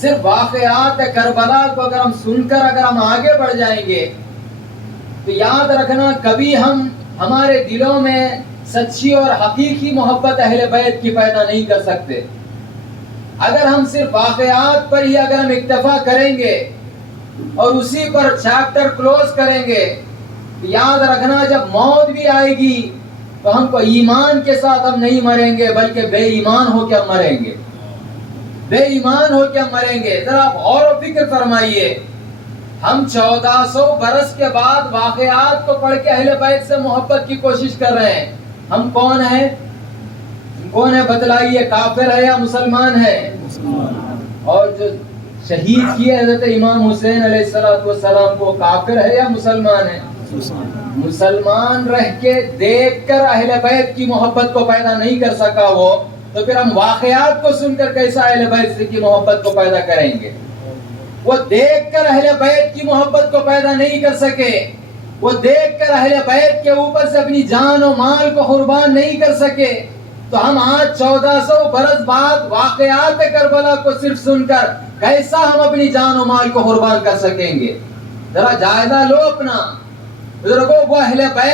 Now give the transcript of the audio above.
صرف واقعات کربلا کو اگر ہم سن کر اگر ہم آگے بڑھ جائیں گے تو یاد رکھنا کبھی ہم ہمارے دلوں میں سچی اور حقیقی محبت اہل بیت کی پیدا نہیں کر سکتے. اگر ہم صرف واقعات پر ہی اگر ہم اکتفا کریں گے اور اسی پر چیپٹر کلوز کریں گے تو یاد رکھنا جب موت بھی آئے گی تو ہم کو ایمان کے ساتھ ہم نہیں مریں گے بلکہ بے ایمان ہو کے ہم مریں گے. بے ایمان ہو کے ہم مریں گے. ذرا آپ غور و فکر فرمائیے, ہم 1400 برس کے بعد واقعات کو پڑھ کے اہل بیت سے محبت کی کوشش کر رہے ہیں. ہم کون ہیں؟ کون ہے بتلائیے, کافر ہے یا مسلمان ہے؟ اور جو شہید کیے حضرت امام حسین علیہ السلام کو, کافر ہے یا مسلمان ہے؟ مسلمان رہ کے دیکھ کر اہل بیت کی محبت کو پیدا نہیں کر سکا وہ, تو پھر ہم واقعات کو سن کر کیسا اہل بیت کی محبت کو پیدا کریں گے؟ وہ دیکھ کر اہل بیت کی محبت کو پیدا نہیں کر سکے, وہ دیکھ کر اہل بیت کے اوپر سے اپنی جان و مال کو قربان نہیں کر سکے, تو ہم آج 1400 برس بعد واقعات کربلا کو صرف سن کر کیسا ہم اپنی جان و مال کو قربان کر سکیں گے؟ ذرا جائزہ لو اپنا. بزرگوں, وہ اہل بیت